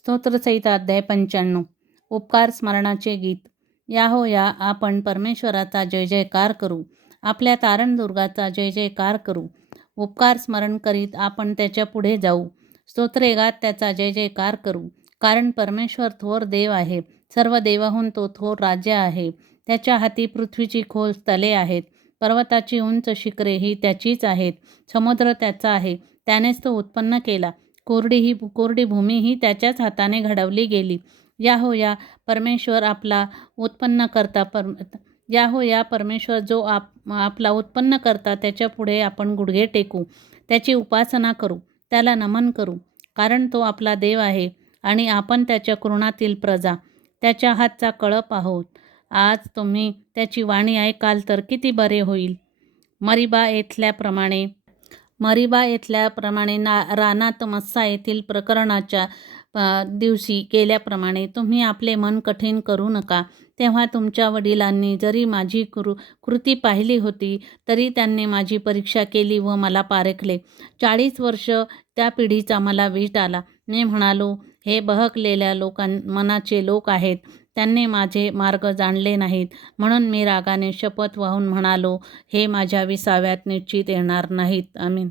स्तोत्रसंहिता अध्याय 95. उपकार स्मरणाचे गीत. या हो या आपण परमेश्वराचा जय जयकार करू, आपल्या तारणदुर्गाचा जय जयकार करू. उपकार स्मरण करीत आपण त्याच्या पुढे जाऊ, स्तोत्रे गात त्याचा जय जयकार करू. कारण परमेश्वर थोर देव आहे, सर्व देवाहून तो थोर राज्य आहे. त्याच्या हाती पृथ्वीची खोल तले आहेत, पर्वताची उंच शिखरे ही त्याचीच आहेत. समुद्र त्याचा आहे, त्यानेच तो उत्पन्न केला. कोरडी भूमी ही त्याच्याच हाताने घडवली गेली. या हो या परमेश्वर आपला उत्पन्न करता या हो या परमेश्वर जो आपला उत्पन्न करता त्याच्या पुढे आपण गुडघे टेकू, त्याची उपासना करू, त्याला नमन करू. कारण तो आपला देव आहे आणि आपण त्याच्या कुरणातील प्रजा, त्याच्या हातचा कळप आहोत. आज तुम्ही त्याची वाणी ऐकाल तर किती बरे होईल. मरिबा येथल्याप्रमाणे रानात मस्सा येथील प्रकरणाच्या दिवशी केल्याप्रमाणे तुम्ही आपले मन कठीण करू नका. तेव्हा तुमच्या वडिलांनी जरी माझी कृती पाहिली होती, तरी त्यांनी माझी परीक्षा केली व मला पारखले. 40 वर्ष त्या पिढीचा मला वीट आला. मी म्हणालो, हे बहकलेल्या मनाचे लोक आहेत, त्यांनी माझे मार्ग जाणले नाहीत. म्हणून मी रागाने शपथ वाहून म्हणालो, हे माझ्या विसाव्यात निश्चित येणार नाहीत. आमीन.